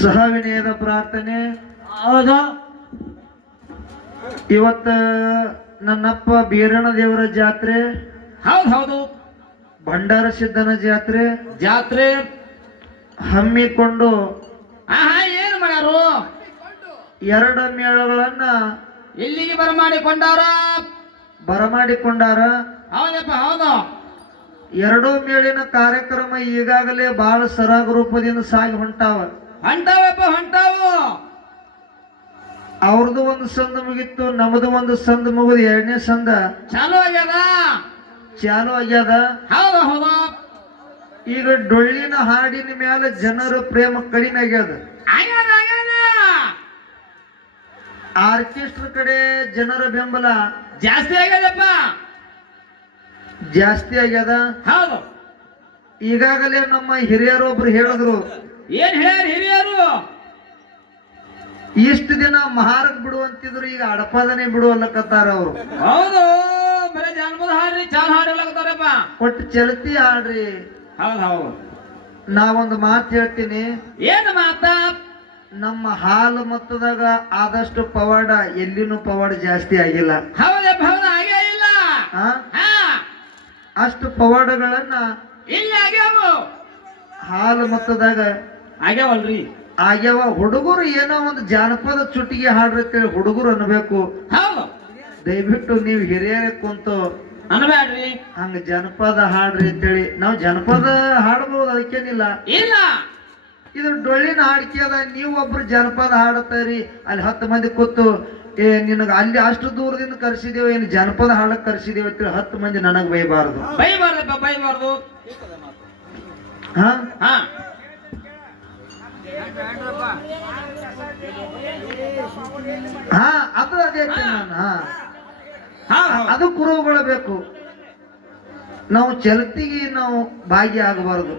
ಸಹವಿನಯದ ಪ್ರಾರ್ಥನೆ. ಹೌದು. ಇವತ್ತ ನನ್ನಪ್ಪ ಬೀರಣ್ಣ ದೇವರ ಜಾತ್ರೆ. ಹೌದು ಹೌದು. ಭಂಡಾರ ಸಿದ್ದನ ಜಾತ್ರೆ ಜಾತ್ರೆ ಹಮ್ಮಿಕೊಂಡು ಏನು ಮಾಡ್ಯಾರು? 2 ಮೇಳಗಳನ್ನ ಇಲ್ಲಿಗೆ ಬರಮಾಡಿಕೊಂಡಾರ. ಹೌದಪ್ಪ ಹೌದು. 2 ಮೇಳಿನ ಕಾರ್ಯಕ್ರಮ ಈಗಾಗಲೇ ಬಹಳ ಸರಾಗ ರೂಪದಿಂದ ಸಾಗಿ ಹೊಂಟಾವ. ಹೊಂಟಾವು. ಅವ್ರದ್ದು ಒಂದು ಸಂದ ಮುಗಿತ್ತು, ನಮ್ದು ಒಂದು ಸಂದ ಮುಗಿದು 2ನೇ ಸಂದ ಚಾಲು ಆಗ್ಯದ. ಹೌದು ಹೌದು. ಈಗ ಡೊಳ್ಳಿನ ಹಾಡಿನ ಮೇಲೆ ಜನರ ಪ್ರೇಮ ಕಡಿಮೆ ಆಗ್ಯದ. ಆರ್ಕೆಸ್ಟ್ರಾ ಕಡೆ ಜನರ ಬೆಂಬಲ ಜಾಸ್ತಿ ಆಗ್ಯದ. ಹೌದು. ಈಗಾಗಲೇ ನಮ್ಮ ಹಿರಿಯರೊಬ್ರು ಹೇಳಿದ್ರು, ಏನ್ ಹಿರಿಯರು? ಇಷ್ಟು ದಿನ ಮಹಾರಕ್ ಬಿಡು ಅಂತಿದ್ರು, ಈಗ ಅಡಪದನೆ ಬಿಡು ಅಲ್ಲಕತ್ತಾರ ಅವರು. ಹೌದು. ಬರೀ ಜಾನಪದ ಹಾಡ್ರಿ, ಚಾಲ್ ಹಾಡಲಾಗ್ತಾರಪ್ಪ. ಒಟ್ಟು ಚಲತಿ ಹಾಡ್ರಿ. ಹೌದು ಹೌದು. ನಾವೊಂದು ಮಾತು ಹೇಳ್ತೀನಿ. ಏನು ಮಾತಾ? ನಮ್ಮ ಹಾಲು ಮತ್ತದಾಗ ಆದಷ್ಟು ಪವಾಡ ಎಲ್ಲಿನೂ ಪವಾಡ ಜಾಸ್ತಿ ಆಗಿಲ್ಲ. ಹೌದಪ್ಪ ಹೌದು. ಆಗೇ ಇಲ್ಲ. ಅಷ್ಟು ಪವಾಡಗಳನ್ನ ಇಲ್ಲಿ ಆಗ್ಯಾವು. ಹಾಲು ಮತ್ತದಾಗ ಆಗ್ಯಾವಲ್ರಿ. ಆಗ್ಯಾವ. ಹುಡುಗರು ಏನೋ ಒಂದು ಜಾನಪದ ಚುಟಿಗೆ ಹಾಡ್ರಿ ಹುಡುಗರು ಅನ್ಬೇಕು. ಹೌದು. ದಯವಿಟ್ಟು ನೀವು ಹಿರಿಯರ ಕುಂತು ಅನ್ಬ್ಯಾಡ್ರಿ ಹಂಗ ಜನಪದ ಹಾಡ್ರಿ ಅಂತೇಳಿ. ನಾವು ಜನಪದ ಹಾಡ್ಬೋದು, ಅದಕ್ಕೇನಿಲ್ಲ. ಇಲ್ಲ. ಇದು ಡೊಳ್ಳಿನ ಹಾಡಿಕೆ ಅದ. ನೀವು ಒಬ್ರು ಜನಪದ ಹಾಡತ್ತೀರಿ, ಅಲ್ಲಿ 10 ಮಂದಿ ಕೂತು ನಿನಗ ಅಲ್ಲಿ ಅಷ್ಟು ದೂರದಿಂದ ಕರ್ಸಿದೇವ, ಏನು ಜನಪದ ಹಾಡಕ್ ಕರ್ಸಿದೇವ ಅಂತೇಳಿ 10 ಮಂದಿ ನನಗ್ ಬೈಬಾರ್ದು. ಬೈಬಾರ್ದು. ಹಾ ಹಾ ಅದು ಅದೇ ನಾನು. ಅದು ಕುರುಗೊಳ್ಳಬೇಕು. ನಾವು ಚಲತಿಗೆ ನಾವು ಭಾಗಿಯಾಗಬಾರದು.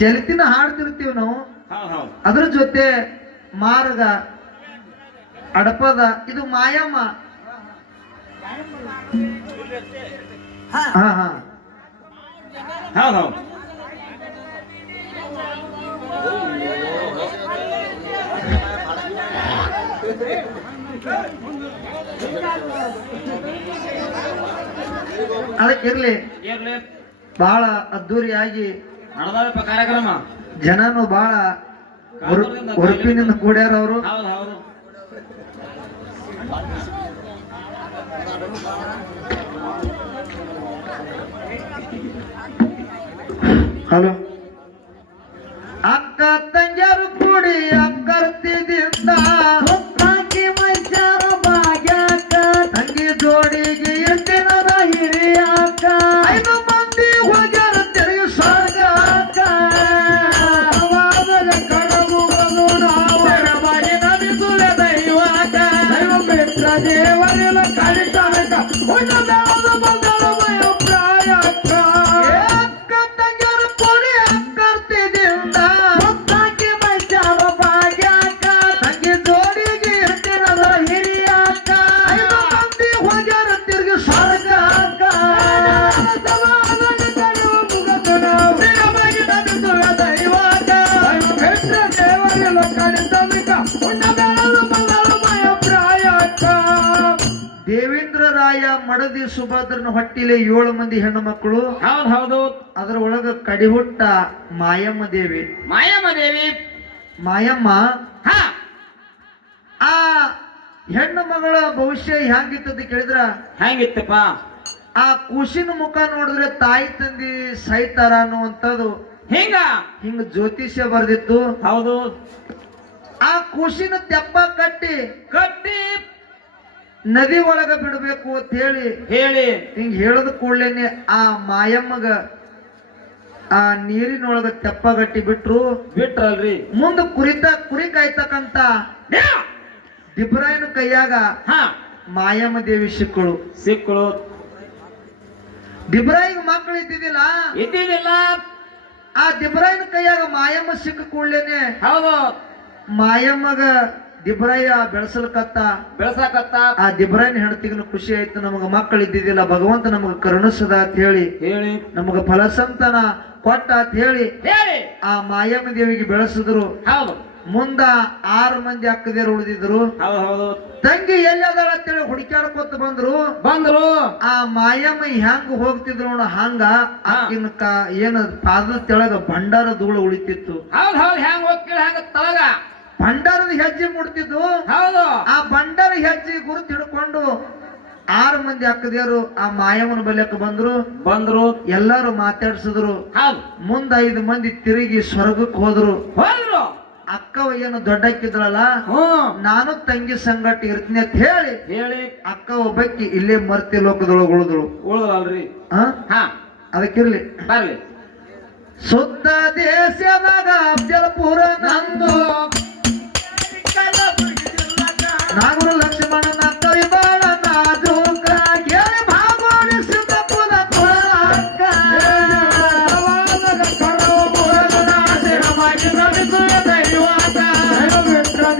ಚಲತಿನ ಹಾಡ್ತಿರ್ತೀವಿ ನಾವು, ಅದ್ರ ಜೊತೆ ಮಾರ್ಗ ಅಡಪದ ಇದು ಮಾಯಮ್ಮ. ಹಾ ಹಾ ಅದಕ್ಕಿರ್ಲಿ. ಬಹಳ ಅದ್ದೂರಿಯಾಗಿ ಕಾರ್ಯಕ್ರಮ. ಜನನು ಬಹಳ ಹುರುಪಿನಿಂದ ಕೂಡ್ಯಾರ ಅವರು. ಹಲೋ. ಅಕ್ಕ ತಂಗಿಯರು ಕೂಡಿ ಅಕ್ಕರ್ತಿದಿಂದ ಭಾಗ್ಯಾಕ ತಂಗಿ ಜೋಡಿಗೆ ಎತ್ತಿನದ ಹಿರಿಯಾಕ 5 ಮಂದಿ ಹೋಗ್ಯಾರ ತೆರೆಯು ಸಾರ್ಗಾಕ. ಕಡಬುಗಳು ನಾವು ಬಾಯಿ ನಮಿಸುವ ದೈವಾಕ. ದೈವ ಮಿತ್ರ ದೇವರೆಲ್ಲ ಕಡಿತಾಕ ಹೊಣ್ಣ ಬೆಳದ ಬಂದಳ ಮಯ ಪ್ರಾಯಕ್ಕ. ಅಕ್ಕ ತಂಗಿಯರು ಕೂಡಿ ಅಕ್ಕರ್ತಿದಿಂದ ಮುತ್ತಾಕಿ ಮೈಚಾರ ಭಾಗ್ಯಾಕ ತಂಗಿ ಜೋಡಿಗೆ ಎತ್ತಿನದ ಹಿರಿಯಾಕ. 5 ಮಂದಿ ಹೋಗ್ಯಾರ ತಿರುಗಿ ಸಾರ್ಗಾಕ. ದೈವಾಕ ದೈವ ಮಿತ್ರ ದೇವರೆಲ್ಲ ಕಡಿತಾಕ ಹೊಣ್ಣ ಬೆಳದ ಬಂದಳ ಮಯ ಪ್ರಾಯಕ್ಕ. ದೇವೇಂದ್ರ ರಾಯ ಮಡದಿ ಸುಭದ್ರನ ಹೊಟ್ಟಿಲೆ 7 ಮಂದಿ ಹೆಣ್ಣು ಮಕ್ಕಳು. ಹೌದು. ಅದರ ಒಳಗ ಕಡಿಹುಟ್ಟ ಮಾಯಮ್ಮ ದೇವಿ. ಮಾಯಮ್ಮ ಆ ಹೆಣ್ಣು ಮಗಳ ಭವಿಷ್ಯ ಹೆಂಗಿತ್ತಂತ ಕೇಳಿದ್ರ ಹೆಂಗಿತ್ತಪ್ಪ? ಆ ಕೂಸಿನ ಮುಖ ನೋಡಿದ್ರೆ ತಾಯಿ ತಂದಿ ಸಾಯ್ತಾರ ಅನ್ನುವಂಥದ್ದು ಹಿಂಗ ಜ್ಯೋತಿಷ್ಯ ಬರ್ದಿತ್ತು. ಹೌದು. ಆ ಕೂಸಿನ ತೆಪ್ಪ ಕಟ್ಟಿ ನದಿ ಒಳಗ ಬಿಡಬೇಕು ಅಂತ ಹೇಳಿ ಹಿಂಗ ಹೇಳದ ಕೂಡ್ಲೇನೆ ಆ ಮಾಯಮ್ಮಗ ಆ ನೀರಿನೊಳಗ ತೆಪ್ಪಗಟ್ಟಿ ಬಿಟ್ರಲ್ರಿ. ಮುಂದ ಕುರಿ ಕಾಯ್ತಕ್ಕಂತ ದಿಬ್ರಾಯನ ಕೈಯಾಗ ಮಾಯಮ್ಮ ದೇವಿ ಸಿಕ್ಕಳು. ದಿಬ್ರಾಯಿಗೆ ಮಕ್ಕಳು ಇದ್ದಿದ್ದಿಲ್ಲ. ಆ ದಿಬ್ರಾಯನ ಕೈಯಾಗ ಮಾಯಮ್ಮ ಸಿಕ್ಕ ಕೂಡ್ಲೇನೆ ಹೌದು ಮಾಯಮ್ಮಗ ದಿಬ್ರಾಯ ಬೆಳೆಸಲಕತ್ತ ಆ ದಿಬ್ರಾಯನ ಹೆಣ್ತಿಗೂ ಖುಷಿ ಆಯ್ತು. ನಮಗ ಮಕ್ಕಳು ಇದ್ದಿದ್ದಿಲ್ಲ, ಭಗವಂತ ನಮಗ ಕರುಣಿಸದ ಅಂತ ಹೇಳಿ ನಮಗ ಫಲಸಂತನ ಕೊಟ್ಟ ಅಂತ ಹೇಳಿ ಆ ಮಾಯಮ್ಮ ದೇವಿಗೆ ಬೆಳೆಸಿದ್ರು. ಮುಂದ 6 ಮಂದಿ ಅಕ್ಕದೇರು ಉಳಿದಿದ್ರು. ಹೌದು ತಂಗಿ ಎಲ್ಲದಾಳ ಅಂತೇಳಿ ಹುಡುಕ್ಯಾಡ್ಕೊತ ಬಂದ್ರು. ಆ ಮಾಯಮ್ಮ ಹೆಂಗ್ ಹೋಗ್ತಿದ್ರು ನೋಡ ಹಂಗ ಆಕಿನ ಏನ ಪಾದದ ತೆಳಗ ಭಂಡಾರ ಧೂಳು ಉಳಿತಿತ್ತು. ಹೌದ್ ಹೆಂಗ್ ಹೋಗ್ತೀವಿ ಹೆಂಗ ತಳಗ ಭಂಡಾರದ ಹೆಜ್ಜೆ ಮುಡ್ತಿದ್ದು. ಹೌದು ಆ ಭಂಡಾರ ಹೆಜ್ಜೆ ಗುರುತು ಹಿಡ್ಕೊಂಡು 6 ಮಂದಿ ಅಕ್ಕದೇರು ಆ ಮಾಯಮ್ಮನ ಬಲ್ಯಕ್ಕೆ ಬಂದ್ರು. ಎಲ್ಲಾರು ಮಾತಾಡ್ಸಿದ್ರು. ಮುಂದ 5 ಮಂದಿ ತಿರುಗಿ ಸ್ವರ್ಗಕ್ಕೆ ಹೋದ್ರು. ಅಕ್ಕವ ಏನು ದೊಡ್ಡಕ್ಕಿದ್ರಲ್ಲ, ನಾನು ತಂಗಿ ಸಂಗಟ ಇರ್ತೀನಿ ಅಂತ ಹೇಳಿ ಅಕ್ಕ ಒಬ್ಬಕ್ಕಿ ಇಲ್ಲೇ ಮರ್ತಿ ಲೋಕದೊಳಗೆ ಉಳಿದಳು. ಅದಕ್ಕಿರ್ಲಿ ಬರ್ಲಿ. ಸುತ್ತ ದೇಶದಾಗ ಅಫ್ಜಲ್ಪುರ ನಂದು, ನಾಗರು ಲಕ್ಷ್ಮಣನ ಕವಿ ಬಾಳ ನಾಜೂಕ, ಕೇಳಿ ಭಾಗವಹಿಸಿದ ಕುಲ ಕುಲಕ್ಕ,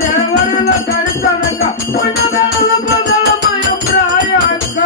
ದೇವರೆಲ್ಲ ಕಳಿಸಬೇಕ ಪುಣ್ಯದಳ ಬದಲ ಮಯ ಪ್ರಾಯಕ್ಕ.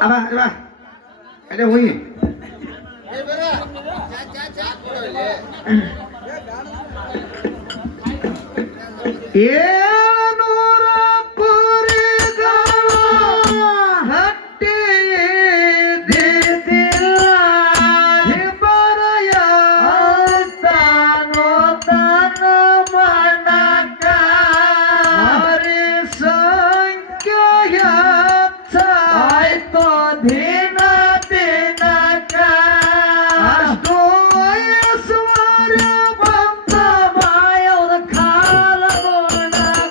ಹಲೋ, ಅಲ್ಲೇ ಹೋಗಿ ಏಳನೂರ ಕುರಿಗಳ ಹಟ್ಟಿ ದಿದ್ದಿಲ್ಲ, ಹಿಬರಯ ತಾನೋ ತನ್ನ ಮನಕ, ಹರಿ ಸಂಖ್ಯೆಯ ಆಯ್ತು ದಿನ ದಿನಕ, ಅಷ್ಟು ಐಶ್ವರ್ಯ ಬಂತ ಮಾಯದ ಕಾಲ ನೋಡಕ.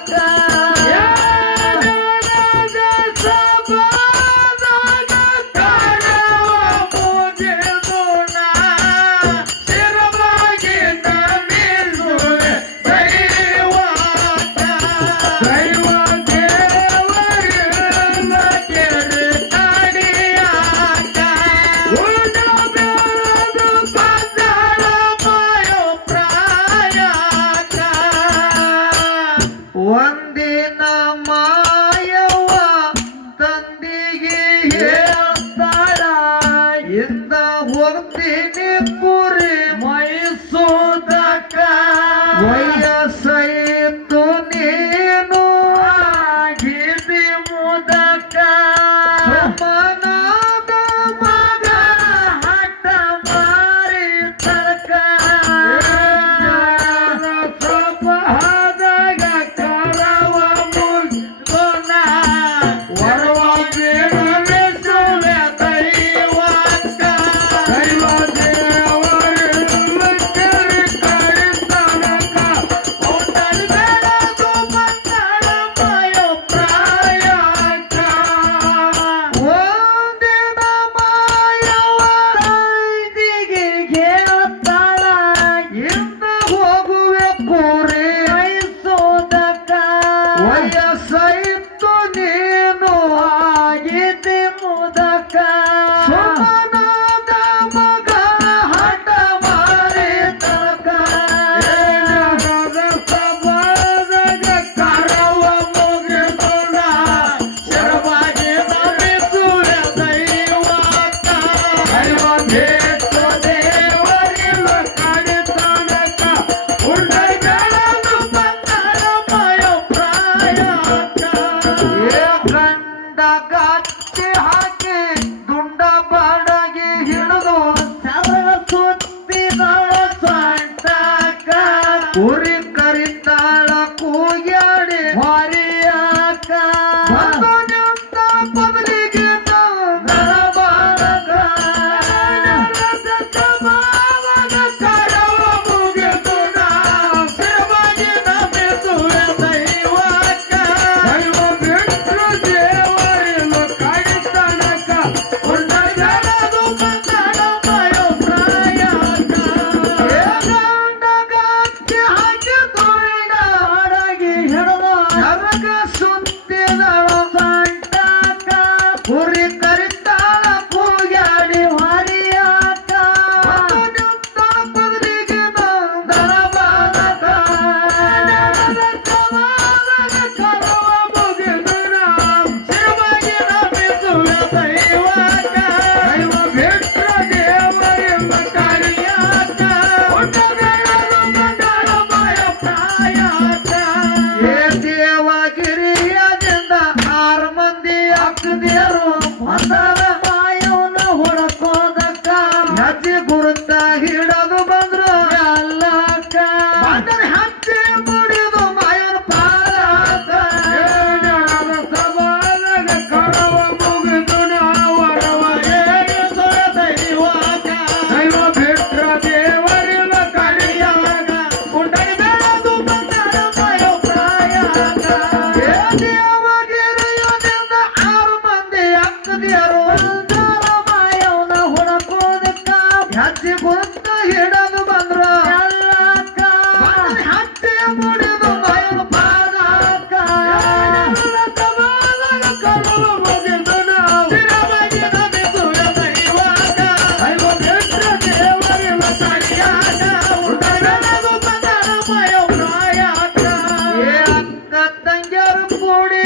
ಕುರಿ ಕರಿತಾಳ ಕೂಗ್ಯಾಡಿ ವಾರಿಯಾಕ ಬಂದು ನಿಂತ ಬದಲಿಗೆ ನರಬಾರಕ ಮಾವನ ಕರವ ಮುಗಿದುನ ಶಿವಗಿ ನಮಿಸುವೆ ದೈವಕ್ಕ ದೈವ ಬಿಟ್ಟು ದೇವರಿಲು ಕಾಡಿತನಕ ಉಂಡಗಲದು ಮಂಗಳ ಮಯ ಪ್ರಾಯಕ ಗಂಡಗತ್ತಿ ಹಾಕಿ ತುಳಿದ ಅಡಗಿ ಹಿಡದ ನರಕ ಸುತ್ತಿದಳು ಸಂಟಕ ಕುರಿ ಕರಿತಾಳ ಕೂಗ್ಯಾಡಿ ವಾರಿಯಾಕ ಬಂದು ನಿಂತ ಬದಲಿಗೆ ನರಬಾರಕ ಮಾವನ ಕರವ ಮುಗಿದುನ ಶಿವಗಿ ನಮಿಸುವೆ ದೈವಕ್ಕ ದೈವ ಬಿಟ್ಟು ದೇವರಿಲ್ಲ ಕಾಡಿಯಾಕ ಉಂಡಗಲದು ಮಂಗಳ ಮಯ ಪ್ರಾಯಕ ಏ ದೇವಗಿರಿಯದಿಂದ 6 ಮಂದಿ ಅಕ್ಕದಿಯರು ಬಂದರ ಮಾಯವನ ಹೊರಕೋದಕ್ಕ ಹೆಜ್ಜೆ ಗುರುತ ಹಿಡದು ಬಂದ್ರು ಎಲ್ಲಕ್ಕ ಬಂದರೆ ಹತ್ತಿ ಮುಡಿದು ಮಾಯನ ಪಾರಾತ ಏನಾದ ಸವಾಲಗ ಕರವ ಮುಗಿದುನ ವರವ ಏರಿಸುವ ದೈವಕ್ಕ ದೈವ ಬಿಟ್ರ ದೇವರಿಲ್ಲ ಕಡಿಯಾಗ ಉಂಡಡಿ ಬೆಳೆದು ಬಂದರ ಮಯ ಪ್ರಾಯಕ ಏ ದೇವಗಿರಿಯದಿಂದ 6 ಮಂದಿ ಅಕ್ಕದಿಯರು ಬಂದರ ಮಾಯವನ ಹೊರಕೋದಕ್ಕ ಹೆಜ್ಜೆ ಗುರುತ ಹಿಡದು ಬಂದ್ರು ಎಲ್ಲಕ್ಕ ಬಂದರೆ ಹತ್ತಿ ಮುಡಿದು ಮಾಯನ ಪಾರಾತ ಏ ಅಕ್ಕ ತಂಗಿಯರು ಕೂಡಿ